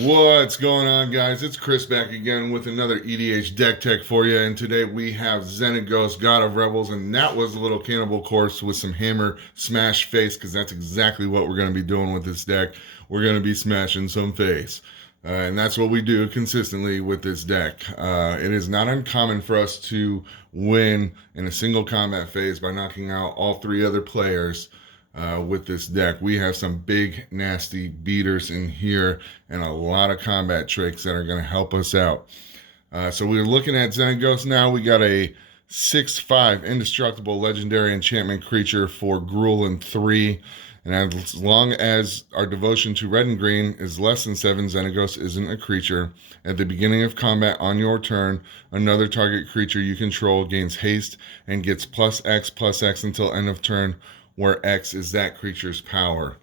What's going on, guys? It's Chris back again with another EDH deck tech for you. And today we have Xenagos, God of Revels, and that was a little cannibal course with some hammer smash face because that's exactly what we're going to be doing with this deck. We're going to be smashing some face. And that's what we do consistently with this deck. It is not uncommon for us to win in a single combat phase by knocking out all three other players with this deck. We have some big, nasty beaters in here and a lot of combat tricks that are going to help us out. So we're looking at Xenagos now. We got a 6/5 indestructible legendary enchantment creature for Gruul and 3. And as long as our devotion to red and green is less than 7, Xenagos isn't a creature. At the beginning of combat on your turn, another target creature you control gains haste and gets +X until end of turn, where X is that creature's power.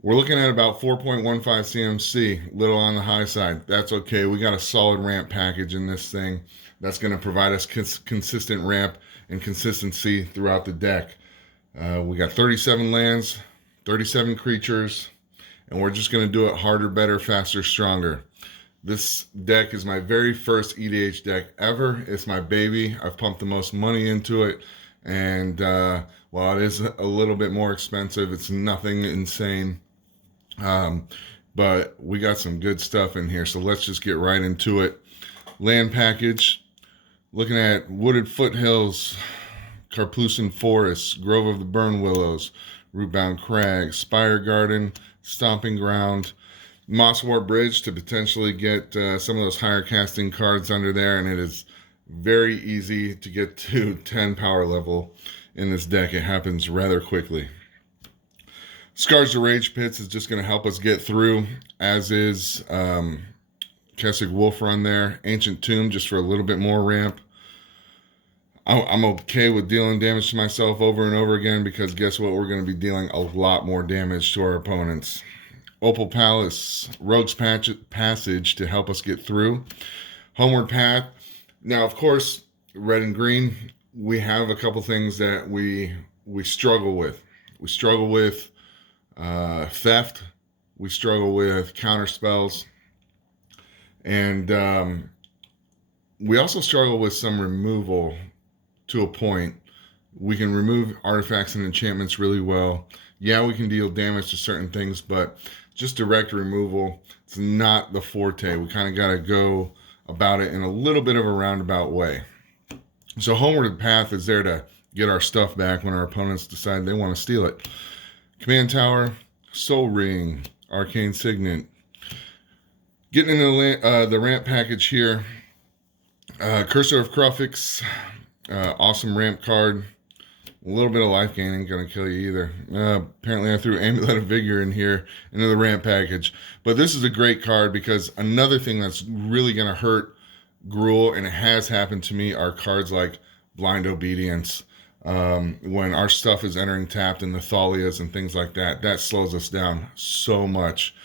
We're looking at about 4.15 CMC, little on the high side. That's okay. We got a solid ramp package in this thing that's going to provide us consistent ramp and consistency throughout the deck. We got 37 lands, 37 creatures, and we're just going to do it harder, better, faster, stronger. This deck is my very first EDH deck ever. It's my baby. I've pumped the most money into it. And while it is a little bit more expensive, it's nothing insane. But we got some good stuff in here. So let's just get right into it. Land package. Looking at Wooded Foothills, Carplucin Forests, Grove of the Burn Willows, Rootbound Crags, Spire Garden, Stomping Ground, Mosswar Bridge to potentially get some of those higher casting cards under there. And it is very easy to get to 10 power level in this deck. It happens rather quickly. Scars to Rage Pits is just going to help us get through, as is Kessig Wolf Run there. Ancient Tomb just for a little bit more ramp. I'm okay with dealing damage to myself over and over again because guess what? We're going to be dealing a lot more damage to our opponents. Opal Palace, Rogue's Passage to help us get through. Homeward Path. Now, of course, red and green, we have a couple things that we struggle with. We struggle with theft. We struggle with counter spells. And we also struggle with some removal to a point. We can remove artifacts and enchantments really well. Yeah, we can deal damage to certain things, but just direct removal, it's not the forte. We kind of got to go about it in a little bit of a roundabout way. So Homeward Path is there to get our stuff back when our opponents decide they want to steal it. Command Tower, Soul Ring, Arcane Signet. Getting into the ramp package here. Cursor of Crufix, awesome ramp card. A little bit of life gain ain't going to kill you either. Apparently I threw Amulet of Vigor in here into the ramp package. But this is a great card because another thing that's really going to hurt Gruul, and it has happened to me, are cards like Blind Obedience. When our stuff is entering tapped in the Thalias and things like that, that slows us down so much.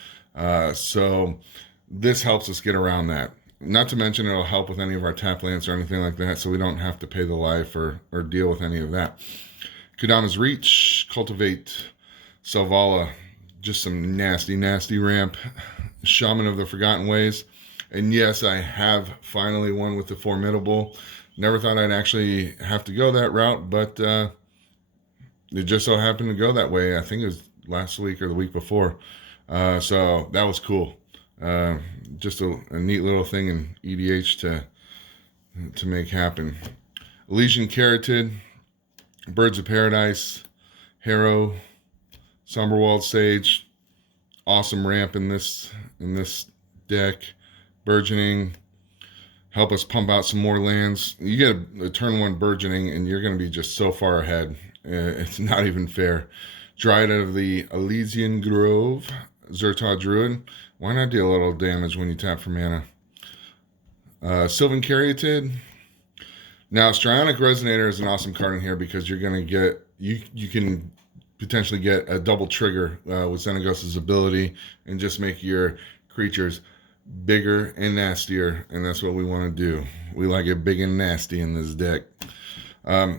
So this helps us get around that. Not to mention it'll help with any of our tap lands or anything like that, so we don't have to pay the life or deal with any of that. Kodama's Reach, Cultivate, Selvala, just some nasty, nasty ramp. Shaman of the Forgotten Ways. And yes, I have finally won with the Formidable. Never thought I'd actually have to go that route, but it just so happened to go that way. I think it was last week or the week before. So that was cool. Just a neat little thing in EDH to make happen. Elysian Caryatid, Birds of Paradise, Harrow, Somberwald Sage, awesome ramp in this deck. Burgeoning, help us pump out some more lands. You get a turn 1 Burgeoning and you're going to be just so far ahead. It's not even fair. Dryad of the Elysian Grove, Zertod Druid. Why not deal a little damage when you tap for mana? Sylvan Caryatid. Now, Strionic Resonator is an awesome card in here because you're going to get, you can potentially get a double trigger with Xenagos' ability and just make your creatures bigger and nastier, and that's what we want to do. We like it big and nasty in this deck.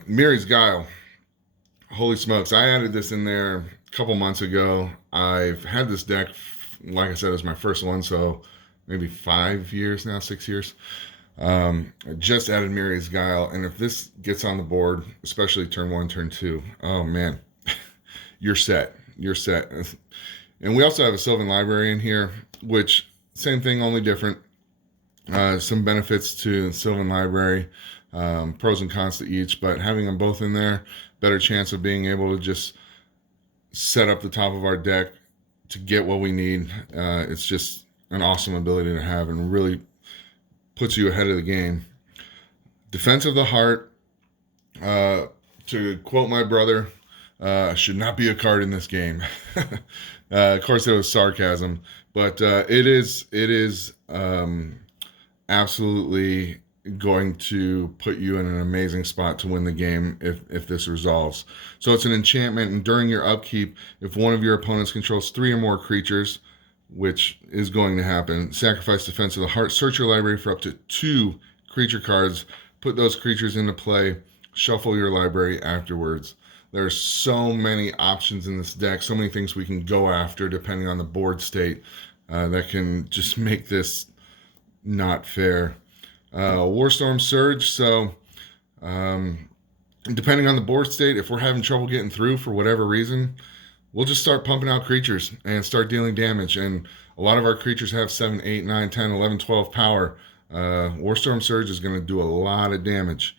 Miri's Guile. Holy smokes, I added this in there a couple months ago. I've had this deck like I said, it's my first one, so maybe 5 years now, 6 years. I just added Miri's Guile, and if this gets on the board, especially turn 1, turn 2, oh man, you're set. You're set. And we also have a Sylvan Library in here, which, same thing, only different. Some benefits to Sylvan Library, pros and cons to each, but having them both in there, better chance of being able to just set up the top of our deck to get what we need. It's just an awesome ability to have and really puts you ahead of the game. Defense of the Heart, to quote my brother, should not be a card in this game. Of course, it was sarcasm, but it is absolutely going to put you in an amazing spot to win the game if this resolves. So it's an enchantment, and during your upkeep, if one of your opponents controls 3 or more creatures, which is going to happen, sacrifice Defense of the Heart, search your library for up to 2 creature cards, put those creatures into play, shuffle your library afterwards. There's so many options in this deck, so many things we can go after depending on the board state that can just make this not fair. Warstorm Surge, so depending on the board state, if we're having trouble getting through for whatever reason, we'll just start pumping out creatures and start dealing damage. And a lot of our creatures have 7, 8, 9, 10, 11, 12 power. Warstorm Surge is going to do a lot of damage.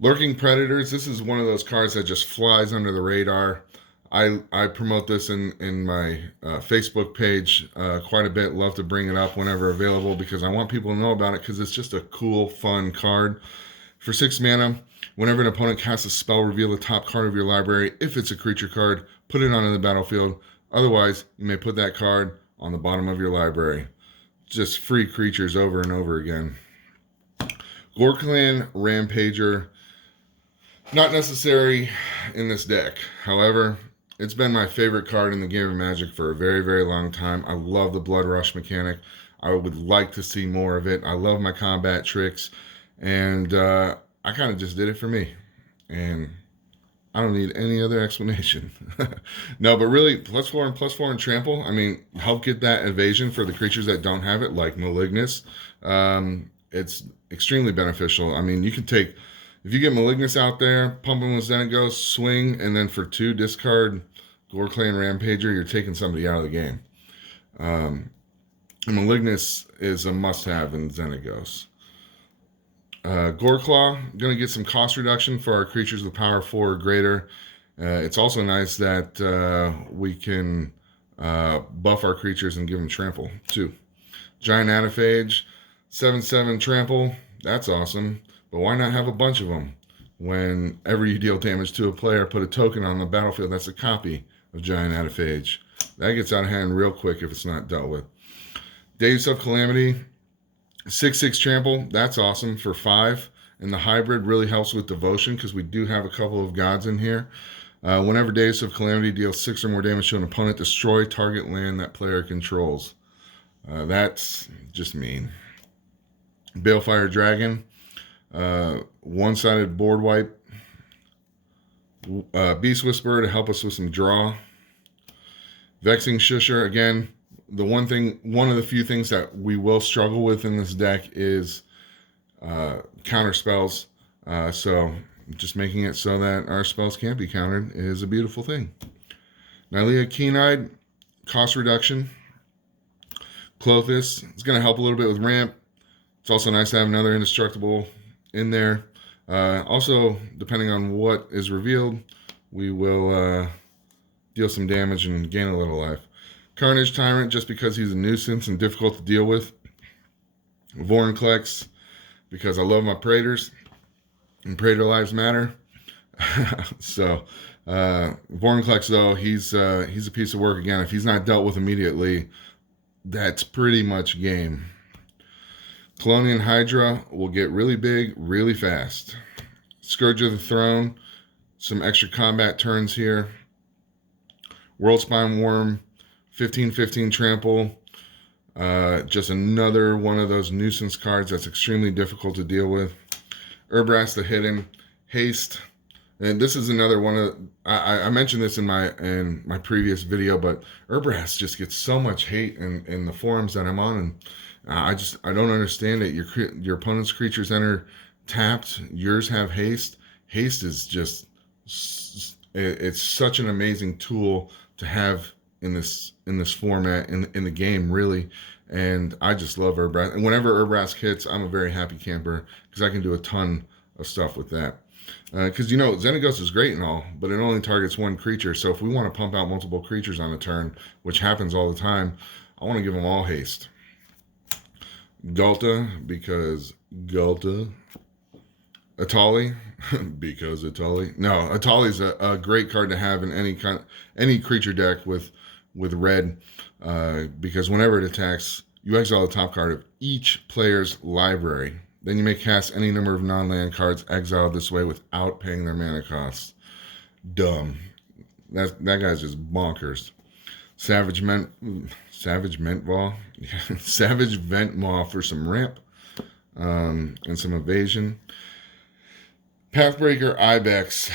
Lurking Predators, this is one of those cards that just flies under the radar. I promote this in my Facebook page quite a bit. Love to bring it up whenever available because I want people to know about it because it's just a cool, fun card. For 6 mana, whenever an opponent casts a spell, reveal the top card of your library. If it's a creature card, put it onto the battlefield. Otherwise, you may put that card on the bottom of your library. Just free creatures over and over again. Gorklan Rampager, not necessary in this deck. However, it's been my favorite card in the game of Magic for a very, very long time. I love the Blood Rush mechanic. I would like to see more of it. I love my combat tricks. And I kind of just did it for me. And I don't need any other explanation. No, but really, +4 and trample. I mean, help get that evasion for the creatures that don't have it, like Malignus. It's extremely beneficial. I mean, you can take, if you get Malignus out there, pump him with Xenagos, swing, and then for 2, discard Gorklan Rampager, you're taking somebody out of the game. And Malignus is a must-have in Xenagos. Goreclaw, going to get some cost reduction for our creatures with power 4 or greater. It's also nice that we can buff our creatures and give them trample too. Giant Adaphage, 7/7 trample, that's awesome. But why not have a bunch of them? Whenever you deal damage to a player, put a token on the battlefield that's a copy of Giant Adaphage. That gets out of hand real quick if it's not dealt with. Days of Calamity, 6/6 trample, that's awesome for 5. And the hybrid really helps with devotion because we do have a couple of gods in here. Whenever Days of Calamity deals 6 or more damage to an opponent, destroy target land that player controls. That's just mean. Balefire Dragon, one-sided board wipe. Beast Whisperer to help us with some draw. Vexing Shusher, again, one of the few things that we will struggle with in this deck is counter spells. So just making it so that our spells can't be countered is a beautiful thing. Nylea Keen-Eyed, cost reduction. Clothis, it's going to help a little bit with ramp. It's also nice to have another indestructible in there. Also, depending on what is revealed, we will deal some damage and gain a little life. Carnage Tyrant, just because he's a nuisance and difficult to deal with. Vorinclex, because I love my Praetors, and Praetor lives matter. So, Vorinclex, though, he's a piece of work. Again, if he's not dealt with immediately, that's pretty much game. Colonian Hydra will get really big, really fast. Scourge of the Throne, some extra combat turns here. Worldspine Worm, 15/15 trample. Just another one of those nuisance cards that's extremely difficult to deal with. Urbras the Hidden, haste. And this is another one of I mentioned this in my previous video, but Urbrass just gets so much hate in the forums that I'm on, and I don't understand it. Your opponent's creatures enter tapped, yours have haste. Haste is just it's such an amazing tool to have in this format in the game, really. And I just love Urbrass. And whenever Urbrass hits, I'm a very happy camper because I can do a ton of stuff with that. Because Xenagos is great and all, but it only targets one creature. So if we want to pump out multiple creatures on a turn, which happens all the time, I want to give them all haste. Gulta, because Gulta. Atali, because Atali. No, Atali's a great card to have in any creature deck with red, because whenever it attacks, you exile the top card of each player's library. Then you may cast any number of non-land cards exiled this way without paying their mana costs. Dumb. That guy's just bonkers. Savage Ventmaw. Savage Ventmaw for some ramp and some evasion. Pathbreaker Ibex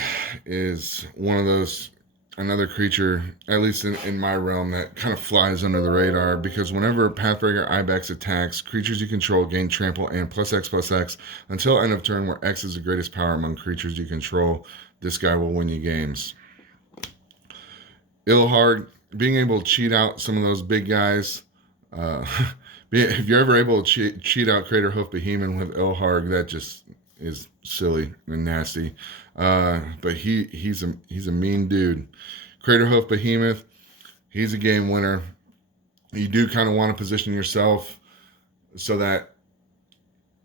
is one of those, another creature, at least in my realm, that kind of flies under the radar, because whenever Pathbreaker Ibex attacks, creatures you control gain trample and +X/+X until end of turn, where X is the greatest power among creatures you control. This guy will win you games. Ilhard, being able to cheat out some of those big guys. If you're ever able to cheat out Craterhoof Behemoth with Ilhard, that just is silly and nasty. But he's a mean dude. Craterhoof Behemoth, he's a game winner. You do kind of want to position yourself so that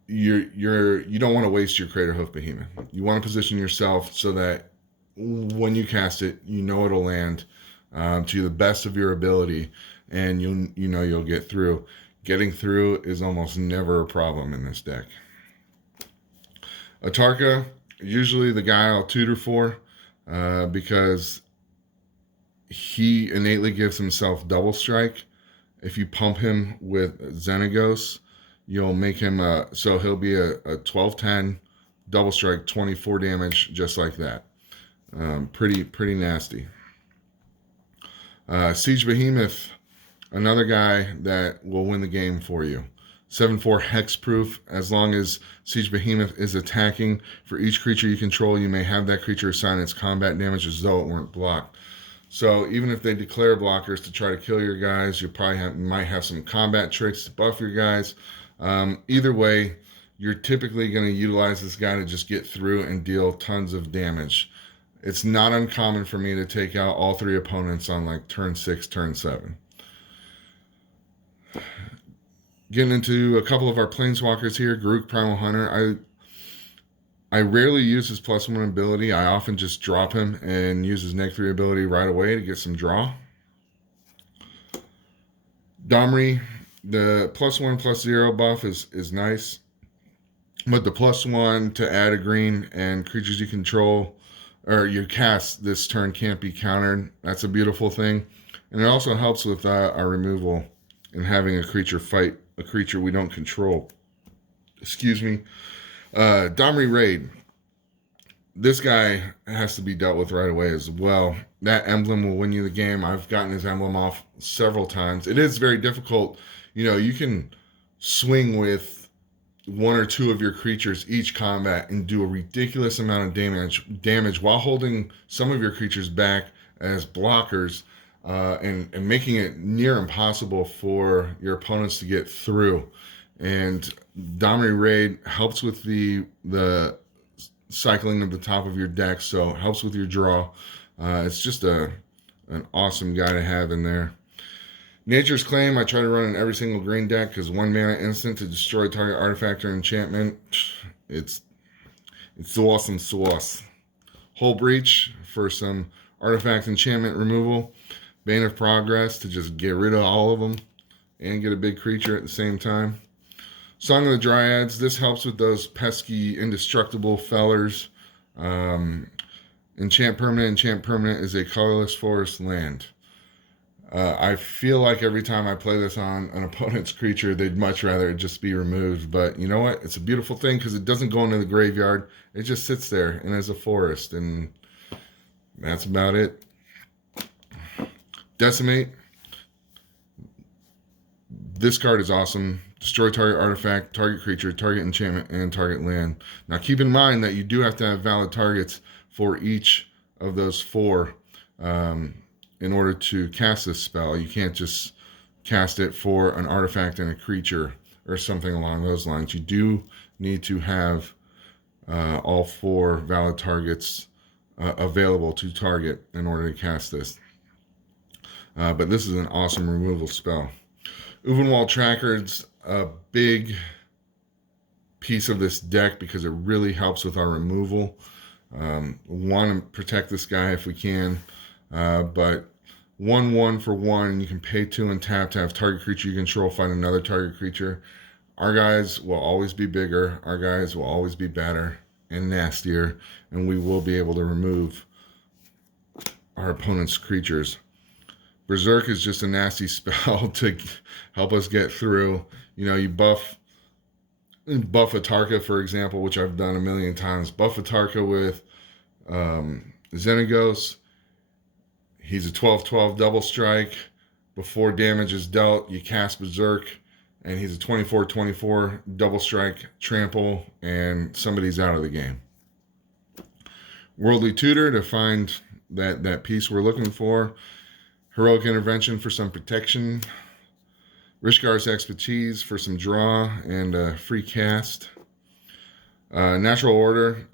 you don't want to waste your Craterhoof Behemoth. You want to position yourself so that when you cast it, it'll land to the best of your ability, and you'll get through. Getting through is almost never a problem in this deck. Atarka, usually the guy I'll tutor for, because he innately gives himself double strike. If you pump him with Xenagos, you'll make him so he'll be a 12/10 double strike, 24 damage, just like that. Pretty nasty. Siege Behemoth, another guy that will win the game for you. 7/4 hexproof. As long as Siege Behemoth is attacking, for each creature you control, you may have that creature assign its combat damage as though it weren't blocked. So even if they declare blockers to try to kill your guys, you might have some combat tricks to buff your guys. Either way, you're typically going to utilize this guy to just get through and deal tons of damage. It's not uncommon for me to take out all three opponents on like turn 6, turn 7. Getting into a couple of our planeswalkers here. Garruk Primal Hunter. I rarely use his +1 ability. I often just drop him and use his -3 ability right away to get some draw. Domri, the +1/+0 buff is nice, but the +1 to add a green and creatures you control or you cast this turn can't be countered. That's a beautiful thing, and it also helps with our removal and having a creature fight a creature we don't control. Excuse me. Domri Raid. This guy has to be dealt with right away as well. That emblem will win you the game. I've gotten his emblem off several times. It is very difficult. You can swing with one or two of your creatures each combat and do a ridiculous amount of damage while holding some of your creatures back as blockers, and making it near impossible for your opponents to get through. And Domri Raid helps with the cycling of the top of your deck, so it helps with your draw. It's just an awesome guy to have in there. Nature's Claim, I try to run in every single green deck because 1 mana instant to destroy target artifact or enchantment. It's awesome sauce. Hull Breach for some artifact enchantment removal. Bane of Progress to just get rid of all of them and get a big creature at the same time. Song of the Dryads, this helps with those pesky indestructible fellers. Enchant permanent is a colorless forest land. I feel like every time I play this on an opponent's creature, they'd much rather it just be removed. But you know what? It's a beautiful thing because it doesn't go into the graveyard. It just sits there and is a forest, and that's about it. Decimate. This card is awesome. Destroy target artifact, target creature, target enchantment, and target land. Now keep in mind that you do have to have valid targets for each of those four in order to cast this spell. You can't just cast it for an artifact and a creature or something along those lines. You do need to have all four valid targets available to target in order to cast this. But this is an awesome removal spell. Uvenwald Tracker's a big piece of this deck because it really helps with our removal. Want to protect this guy if we can, but 1/1 for 1, you can pay 2 and tap to have target creature you control find another target creature. Our guys will always be bigger. Our guys will always be better and nastier, and we will be able to remove our opponent's creatures. Berserk is just a nasty spell to help us get through. You know, you buff Atarka, for example, which I've done a million times. Buff Atarka with Xenagos. He's a 12/12 double strike. Before damage is dealt, you cast Berserk, and he's a 24/24 double strike trample, and somebody's out of the game. Worldly Tutor to find that piece we're looking for. Heroic Intervention for some protection. Rishgar's Expertise for some draw and a free cast. Natural Order.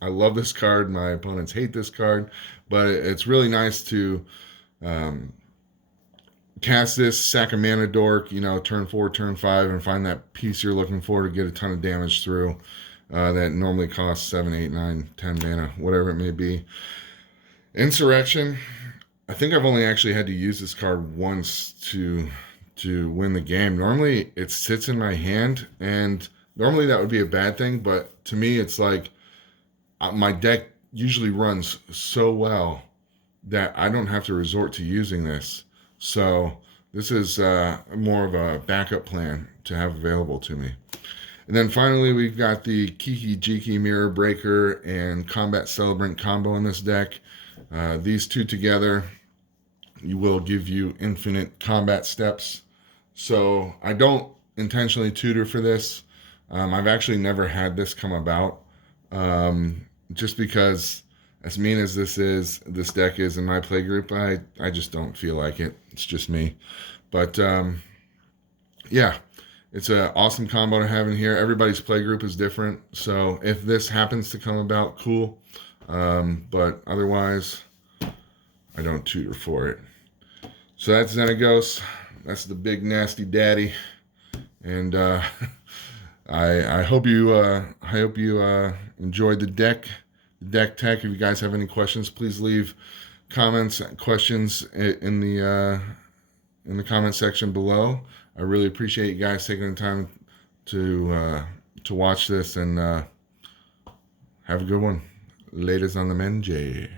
I love this card. My opponents hate this card, but it's really nice to cast this, sack a mana dork, turn 4, turn 5, and find that piece you're looking for to get a ton of damage through. That normally costs 7, 8, 9, 10 mana, whatever it may be. Insurrection. I think I've only actually had to use this card once to win the game. Normally it sits in my hand, and normally that would be a bad thing, but to me it's like my deck usually runs so well that I don't have to resort to using this. So this is more of a backup plan to have available to me. And then finally we've got the Kiki Jiki Mirror Breaker and Combat Celebrant combo in this deck. These two together will give you infinite combat steps. So I don't intentionally tutor for this. I've actually never had this come about. Just because, as mean as this deck is in my play group, I just don't feel like it. It's just me. But yeah, it's an awesome combo to have in here. Everybody's play group is different. So if this happens to come about, cool. But otherwise, I don't tutor for it. So that's Xenagos. That's the big nasty daddy, and I hope you enjoyed the deck tech. If you guys have any questions, please leave questions in the comment section below. I really appreciate you guys taking the time to watch this, and have a good one. Laters on the men, Jay.